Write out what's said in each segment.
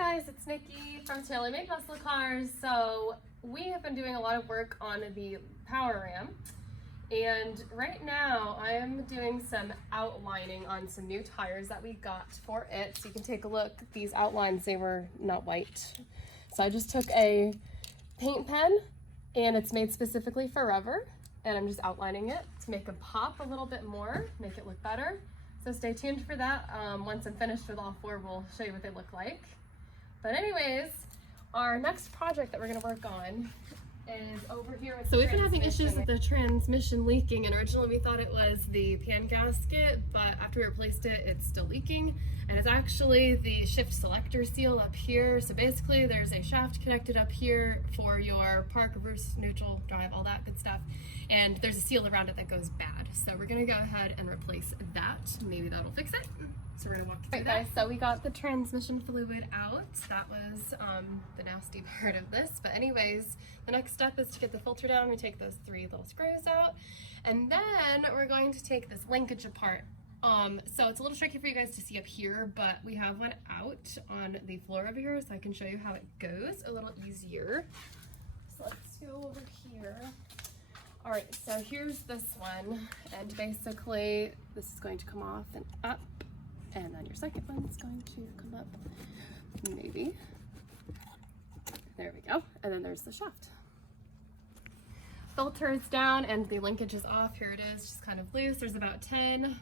guys, it's Nikki from Taylor Made Muscle Cars. So we have been doing a lot of work on the power ram, and right now I am doing some outlining on some new tires that we got for it. So you can take a look. These outlines, they were not white, so I just took a paint pen, and it's made specifically for rubber, and I'm just outlining it to make them pop a little bit more, make it look better. So stay tuned for that. Once I'm finished with all four, we'll show you what they look like. But anyways, our next project that we're gonna work on is over here with the we've been having issues with the transmission leaking, and originally we thought it was the pan gasket, but after we replaced it, it's still leaking, and it's actually the shift selector seal up here. So basically there's a shaft connected up here for your park, reverse, neutral, drive, all that good stuff, and there's a seal around it that goes bad. So we're gonna go ahead and replace that. Maybe that'll fix it. So we're gonna walk through that. Guys, so we got the transmission fluid out. That was the nasty part of this. But anyways, the next step is to get the filter down. We take those 3 little screws out, and then we're going to take this linkage apart. So it's a little tricky for you guys to see up here, but we have one out on the floor over here, so I can show you how it goes a little easier. So let's go over here. All right, so here's this one, and basically this is going to come off and up. And then your second one's going to come up, maybe. There we go. And then there's the shaft. Filter is down and the linkage is off. Here it is, just kind of loose. There's about 10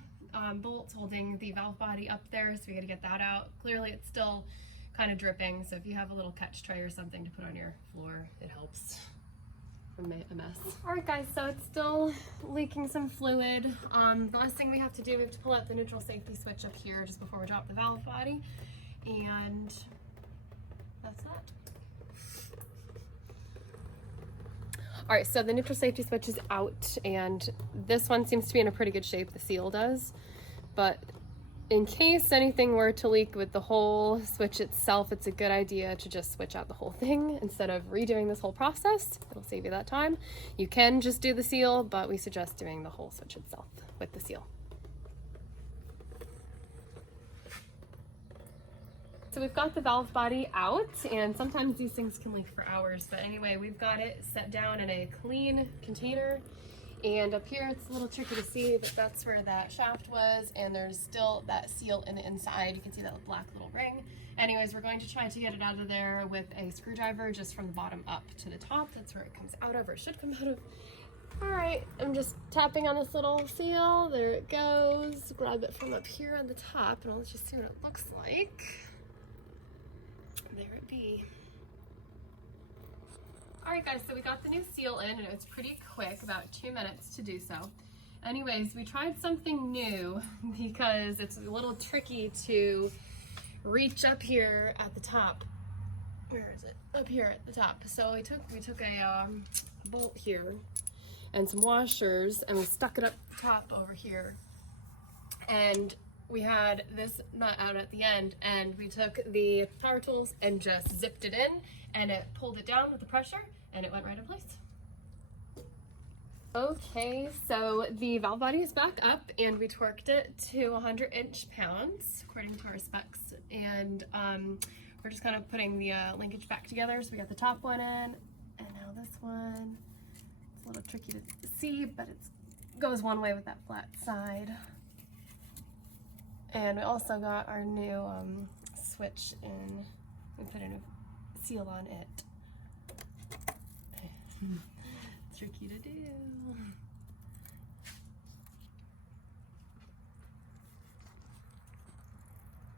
bolts holding the valve body up there, so we gotta get that out. Clearly it's still kind of dripping, so if you have a little catch tray or something to put on your floor, it helps. A mess. All right guys, so it's still leaking some fluid. The last thing we have to do, we have to pull out the neutral safety switch up here just before we drop the valve body, and that's that. All right, so the neutral safety switch is out, and this one seems to be in a pretty good shape, the seal does, but in case anything were to leak with the whole switch itself, it's a good idea to just switch out the whole thing instead of redoing this whole process. It'll save you that time. You can just do the seal, but we suggest doing the whole switch itself with the seal. So we've got the valve body out, and sometimes these things can leak for hours, but anyway, we've got it set down in a clean container. And up here, it's a little tricky to see, but that's where that shaft was, and there's still that seal in the inside. You can see that black little ring. Anyways, we're going to try to get it out of there with a screwdriver just from the bottom up to the top. That's where it comes out of, or it should come out of. All right, I'm just tapping on this little seal. There it goes. Grab it from up here on the top, and I'll let you see what it looks like. There it be. All right guys, so we got the new seal in, and it was pretty quick, about 2 minutes to do so. Anyways, we tried something new because it's a little tricky to reach up here at the top. Where is it? Up here at the top. So we took a bolt here and some washers, and we stuck it up top over here. And we had this nut out at the end, and we took the power tools and just zipped it in, and it pulled it down with the pressure, and it went right in place. Okay, so the valve body is back up, and we torqued it to 100 inch-pounds according to our specs, and we're just kind of putting the linkage back together. So we got the top one in, and now this one. It's a little tricky to see, but it goes one way with that flat side. And we also got our new switch in. We put a new seal on it. Tricky to do.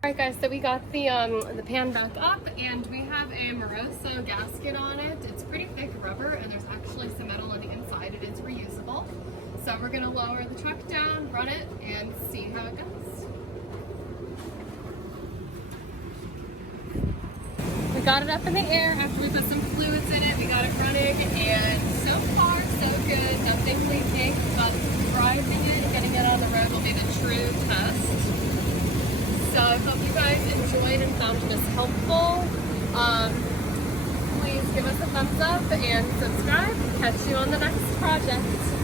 Alright guys, so we got the pan back up, and we have a Moroso gasket on it. It's pretty thick rubber, and there's actually some metal on the inside. It is reusable. So we're going to lower the truck down, run it, and see how it goes. We got it up in the air after we put some fluids in it. We got it running, and so far so good. Nothing leaking, but driving it and getting it on the road will be the true test. So I hope you guys enjoyed and found this helpful. Please give us a thumbs up and subscribe. Catch you on the next project.